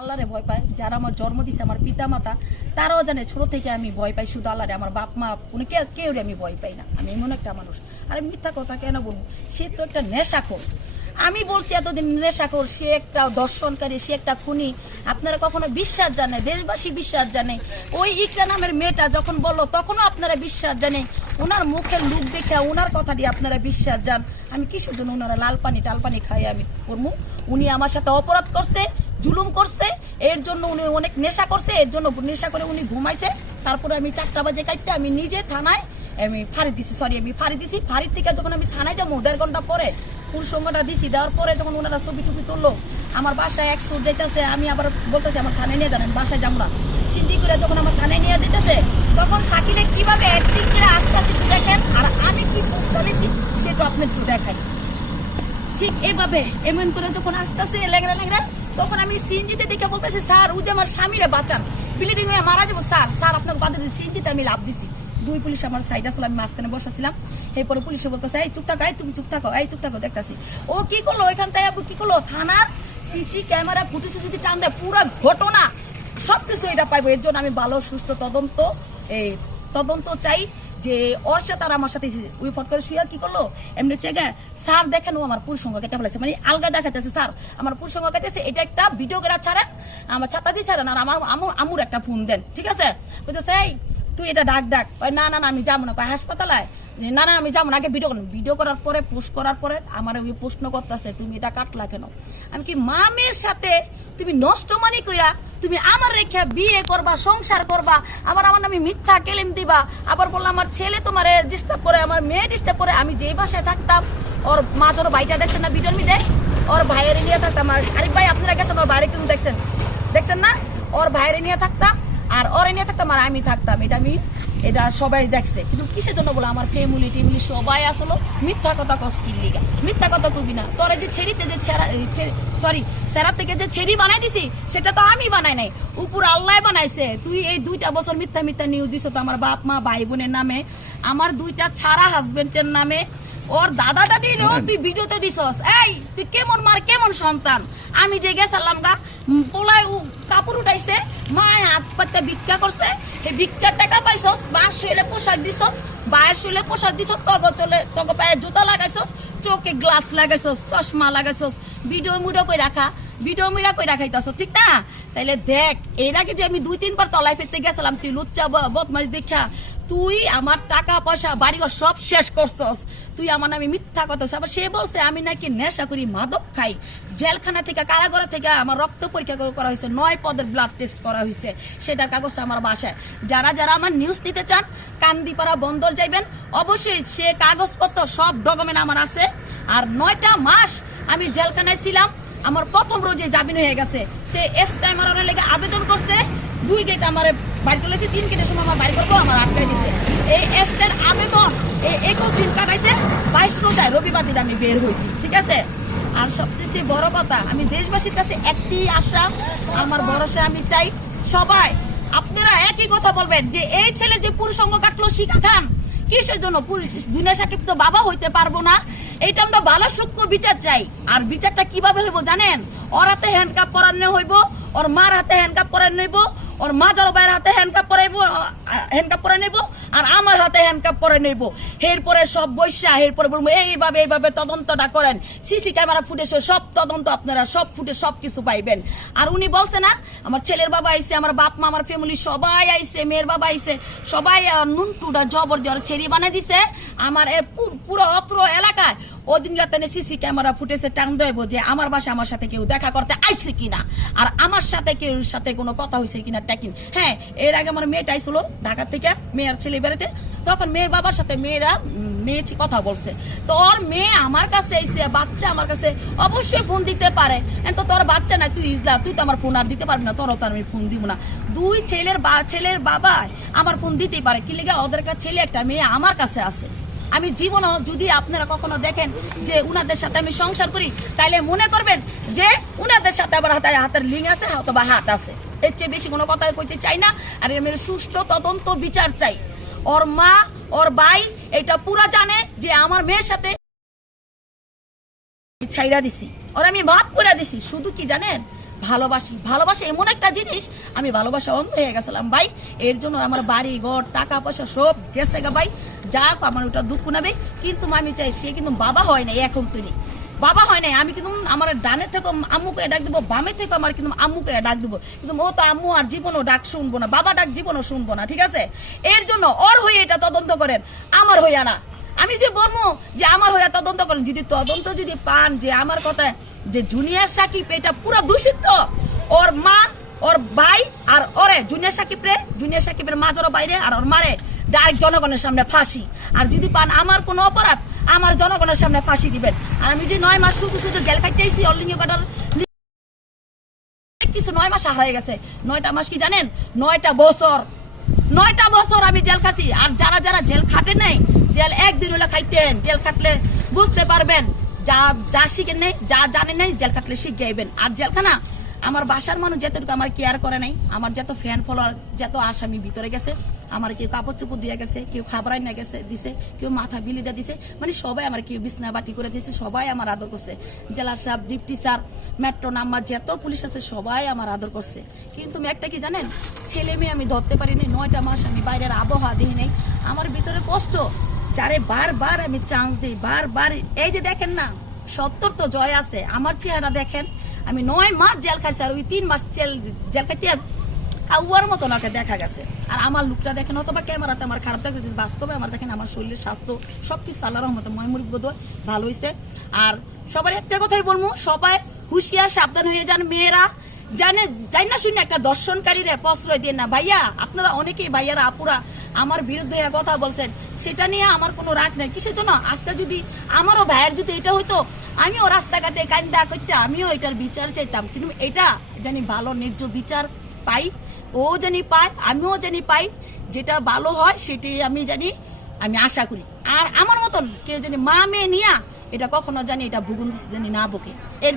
আল্লাহরে ভয় পায়, যারা আমার জন্ম দিছে আমার পিতা মাতা তারাও জানে ছোট থেকে আমি ভয় পাই শুধু আল্লাহরে। আমার বাপ মা উনি কেউ আমি ভয় পাই না। আমি এমন একটা মানুষ। আর আমি মিথ্যা কথা কেন বলবো? সে তো একটা নেশাখোর। আমি বলছি এতদিন নেশাখোর, সে একটা দর্শনকারী, সে একটা খুনি। আপনারা কখনো বিশ্বাস জানে, দেশবাসী বিশ্বাস জানে। ওই ইকরা নামের মেয়েটা যখন বললো তখনও আপনারা বিশ্বাস জানে। ওনার মুখের লুক দেখে ওনার কথা দিয়ে আপনারা বিশ্বাস যান। আমি কিসের জন্য ওনারা লাল পানি খাই আমি করবো? উনি আমার সাথে অপরাধ করছে, জুলুম করছে, এর জন্য উনি অনেক নেশা করছে, এর জন্য নেশা করে উনি ঘুমাইছে। তারপরে আমি 4টা বাজে কাটতে আমি নিজে থানায় আমি ফাঁড়ি দিছি। ফাঁড়ির থেকে যখন আমি থানায় যাবো 1.5 ঘন্টা পরে পুরসঙ্গটা দিছি, দেওয়ার পরে যখন ওনারা ছবি টুপি তুললো, আমার বাসায় 100 যেতেছে, আমি আবার বলতেছি আমার থানায় নিয়ে যান, বাসায় যাবো না। সিনজি করে যখন আমার থানায় নিয়ে যেতেছে তখন শাকিলে কিভাবে অ্যাক্টিং করে আস্তে একটু দেখেন, আর আমি কি পোস্ট করেছি সেটা আপনি একটু দেখাই। ঠিক এইভাবে এমন করে যখন আস্তে লেগড়া তখন আমি সিনজিতে দেখে বলতেছি, স্যার ও যে আমার স্বামীরে বাঁচান, ব্লিডিং হয়ে মারা যাবো স্যার আপনাকে বাধা দিচ্ছি। সিনজিতে আমি লাভ দিছি। 2 পুলিশ আমার সাইড আসলে, আমি মাঝখানে বসাছিলাম। এরপরে পুলিশে বলতেছে, এই চুপ থাকো, তুমি চুপ থাকো, দেখতেছি। ও কি করলো ওইখান থেকে, কি করলো, থানার সিসি ক্যামেরা ফুটেছে যদি টান দেয় পুরো ঘটনা সবকিছু এটা পাইবো। এর জন্য আমি ভালো সুষ্ঠু তদন্ত চাই। যে ওর সাথে আর আমার সাথে ওই ফট করে শুয়ে কি করলো এমনি চেগে, স্যার দেখেন ও আমার পুরসঙ্গ কেটে ফেলেছে, মানে আলগা দেখাতেছে, স্যার আমার পুরসঙ্গ কেটেছে, এটা একটা ভিডিও করে ছাড়েন, আমার ছাতা দিয়ে ছাড়েন, আর আমার আমুর একটা ফোন দেন, ঠিক আছে? বলতেছে এই তুই এটা ডাক না আমি যাবো না, হাসপাতালে না আমি যাবো না, আগে ভিডিও করার পরে পোস্ট করার পরে আমার ওই প্রশ্ন করতেছে, তুমি এটা কাটলা কেন? আমি কি মামের সাথে তুমি নষ্ট মানি কইরা তুমি আমার রেখা বিয়ে করবা, সংসার করবা, আবার আমার নামে মিথ্যা কেলেম দিবা, আবার বললাম আমার ছেলে তোমার ডিস্টার্ব করে, আমার মেয়ে ডিস্টার্ব করে। আমি যেই বাসায় থাকতাম, ওর মা ওর ভাইটা দেখছেন না ভিডিওর মধ্যে, ওর ভাইয়ের নিয়ে থাকতাম। আরেক ভাই আপনারা গেছেন, ওর বাইরে কিন্তু দেখছেন না, ওর ভাইয়ের নিয়ে থাকতাম আর ওরে নিয়ে থাকতাম আর আমি থাকতাম। এটা সবাই দেখছে। কিন্তু কিসের জন্য বলো, আমার ফ্যামিলি টিমিলি সবাই আসলো মিথ্যা কথা কসকির লিগা। মিথ্যা কথা কবি না, তোরা যে সেরা থেকে যে ছেড়ি বানাই দিছি সেটা তো আমি বানাই নাই, উপর আল্লাহ বানাইছে। তুই এই 2টা বছর মিথ্যা নিউজ দিছ তো আমার বাপ মা ভাই বোনের নামে, আমার 2টা ছাড়া হাজবেন্ডের নামে, ওর দাদা দাদিরও তুই ভিডিওতে দিছস। এই তুই কেমন মার কেমন সন্তান? আমি যে গেছিলাম গা পোলায় কাপড় উঠাইছে, মা হাত পাতে ভিক্ষা করছে, এই ভিক্ষার টাকা পাইছস, বাস শৈলে পোশাক দিছস, বায়ের শৈলে পোশাক দিছস, তগ পায়ে জুতা লাগাইছস, চোখে গ্লাস লাগাইছস, চশমা লাগাইছস, ভিডিও মুড়া কই রাখাইতাছ, ঠিক না? তাইলে দেখ, এর আগে যে আমি 2-3 বার তলায় ফেরতে গেছিলাম, তুই লুচ্চা বদমাইশ দেখা তুই আমার টাকা পয়সা বাড়িঘর সব শেষ করছস। তুই আমার নামে মিথ্যা কথা। আবার সে বলছে আমি নাকি নেশা করি, মাদক খাই। জেলখানা থেকে, কারাগার থেকে আমার রক্ত পরীক্ষা করা হয়েছে, 9 পদের ব্লাড টেস্ট করা হয়েছে, সেটার কাগজ আমার বাসায়। যারা আমার নিউজ দিতে চান কান্দিপাড়া বন্দর যাইবেন, অবশ্যই সে কাগজপত্র সব ডকুমেন্ট আমার আছে। আর 9টা মাস আমি জেলখানায় ছিলাম, আমার প্রথম রোজে জামিন হয়ে গেছে। সে এসটাই মারানোর লেগে আবেদন করছে, 2 গেট আমার বাইর করেছে, 3 গেটের সময় আমার বাইর করবো, আমার আটকাই দিচ্ছে। এই এসটার আবেদন 21 দিন কাটাইছে, 22 রোজায় রবিবার দিন আমি বের হয়েছি, ঠিক আছে? আর সবচেয়ে বড় কথা, আমি দেশবাসীর কাছে একটি আশা, আমার ভরসা আমি চাই, সবাই আপনারা একই কথা বলবেন যে এই ছেলে যে পুরুষঙ্গ কাটলো শিখা খান, কিসের জন্য? দুনিয়া সাকিব তো বাবা হইতে পারবো না, এইটা আমরা ভালো সূক্ষ্ম বিচার চাই। আর বিচারটা কিভাবে হইব জানেন? ওর হাতে হ্যান্ডকাপ পরানো হইব, ওর মার হাতে হ্যান্ডকাপ পরানো হইব, ওর মা যার ভাইয়ের হাতে হ্যান্ডকাপ পরে নেব, আর আমার হাতে হ্যান্ডকাপ পরে নেব। এরপরে সব বৈশা, এরপরে বলবো এইভাবে তদন্তটা করেন, সিসি ক্যামেরা ফুটেছে, সব তদন্ত আপনারা সব ফুটে সব কিছু পাইবেন। আর উনি বলছে না আমার ছেলের বাবা আইছে, আমার বাপ মা, আমার ফ্যামিলি সবাই আইছে, মেয়ের বাবা আইছে, সবাই নুনটুটা জবর জোর ছেড়ি বানাই দিছে আমার পুরো অত্র এলাকায়। ওদিন রাতে সিসি ক্যামেরা ফুটেছে টান দেব যে আমার বাসা আমার সাথে কেউ দেখা করতে আইছে কিনা, আর আমার সাথে কেউ সাথে কোনো কথা হয়েছে কিনা ট্যাকিং। হ্যাঁ, এর আগে আমার মেয়েটা আইছিল ঢাকা থেকে মেয়ের ছেলে বেড়াতে, তখন মেয়ের বাবার সাথে মেয়ে কথা বলছে। তো ওর মেয়ে আমার কাছে এসে, বাচ্চা আমার কাছে অবশ্যই ফোন দিতে পারে, তো তোর বাচ্চা নাই, তুই তো আমার ফোন আর দিতে পারবি না, তোরও তো আমি ফোন দিব না। 2 ছেলের বাবা আমার ফোন দিতেই পারে, কি লেগে? ওদের কাছে ছেলে একটা মেয়ে আমার কাছে আছে। আমি জীবনও যদি আপনারা কখনো দেখেন যে উনাদের সাথে আমি সংসার করি, তাইলে মনে করবেন যে উনাদের সাথে আবার হাতের লিঙ্ক আছে, অথবা হাত আছে। এর চেয়ে বেশি কোনো কথা কইতে চাই না। আর আমি সুষ্ঠু তদন্ত বিচার চাই। ওর মা, ওর ভাই এটা পুরা জানে যে আমার মেয়ের সাথে ছাইড়া দিছি, ওর আমি মাফ করে দিছি। শুধু কি জানেন, ভালোবাসি। ভালোবাসা এমন একটা জিনিস, আমি ভালোবাসা অন্ধ হয়ে গেছিলাম ভাই। এর জন্য আমার বাড়ি ঘর টাকা পয়সা সব গেছে গা ভাই। যাক, আমার ওটা দুঃখ নেবে, কিন্তু আমি চাই সে কিন্তু বাবা হয় নাই, এখন তৈরি বাবা হয় নাই। আমি কিন্তু আমার ডানের থেকে আম্মুকে ডাক দিব, বামের থেকে আমার কিন্তু আম্মুকে ডাক দিব, কিন্তু ও তো আম্মু আর জীবনও ডাক শুনবো না, বাবা ডাক জীবনও শুনবো না, ঠিক আছে? এর জন্য ওর হয়ে এটা তদন্ত করেন, আমার হইয়া না। আমি যে বলবো যে আমার হইয়া তদন্ত করেন, যদি তদন্ত যদি পান যে আমার কথায় যে জুনিয়র সাকিব এটা পুরো দূষিত, ওর মা, ওর ভাই আর ওরে জুনিয়র সাকিবের মাজারও বাইরে আর ওর মারে ডাইরেক্ট জনগণের সামনে ফাঁসি। আর যদি পান আমার কোনো অপরাধ, আমার জনগণের সামনে ফাঁসি দিবেন। আর আমি যে 9 মাস শুধু জেল খাইতেছি, অলিঙ্গ কাটার কিছু 9 মাস হয়ে গেছে, 9টা মাস কি জানেন? 9টা বছর আমি জেল খাচ্ছি। আর যারা যারা জেল খাটে নাই, জেল একদিন হলে খাইতেন, জেল খাটলে বুঝতে পারবেন। যা শিখেন নাই, যা জানেন নাই, জেল খাটলে শিখে যাইবেন। আর জেলখানা আমার বাসার মানুষ যতটুকু আমার কেয়ার করে নাই, আমার যত ফ্যান ফলোয়ার, যত আসামি ভিতরে গেছে, আমার কেউ কাপড় চোপড় দিয়ে গেছে, কেউ খাবার আইনা গেছে দিছে, কেউ মাথা বিলিটা দিছে, মানে সবাই আমার, কেউ বিছনা বাটি করে দিয়েছে, সবাই আমার আদর করছে। জেলার সাহেব, ডিপটি স্যার, মেট্রো নাম্বার যত পুলিশ আছে সবাই আমার আদর করছে। কিন্তু একটা কি জানেন, ছেলে মেয়ে আমি ধরতে পারিনি, 9টা মাস আমি বাইরের আবহাওয়া দিই নাই, আমার ভিতরে কষ্ট। যারে বারবার আমি চান্স দিই, বারবার, এই যে দেখেন না 70 তো জয় আছে, আমার চেহারা দেখেন, আমি 9 মাস জেল খাইছি, আর ওই 3 মাস জেল খাইতে কাউয়ার মতো নাকে দেখা গেছে। আর আমার লুকটা দেখেন, অথবা ক্যামেরাতে আমার খারাপ দেখেছে, বাস্তবে আমার দেখেন আমার শরীরের স্বাস্থ্য সবকিছু আল্লাহর রহমতে ময়মুরিক বোধ ভালো হয়েছে। আর সবার একটা কথাই বলবো, সবাই হুঁশিয়ার সাবধান হয়ে যান। মেয়েরা জানি না শুনে একটা দর্শনকারীরা প্রশ্রয় দিয়ে না। ভাইয়া, আপনারা অনেকেই ভাইয়ারা আপুরা আমার বিরুদ্ধে কথা বলছেন, সেটা নিয়ে আমার কোনো রাগ নেই। কিসের জন্য? আজকে যদি আমারও ভাইয়ের যদি এটা হইতো, আমিও রাস্তাঘাটে কান্দা করতে, আমিও এটার বিচার চাইতাম। কিন্তু এটা জানি ভালো ন্যায্য বিচার পাই, ও জানি পায়, আমিও জানি পাই, যেটা ভালো হয় সেটাই আমি আশা করি। আর আমার মতন কেউ জানি মা মেয়ে নিয়া এটা কখনো জানি এটা ভুগুন জানি না বকে। এর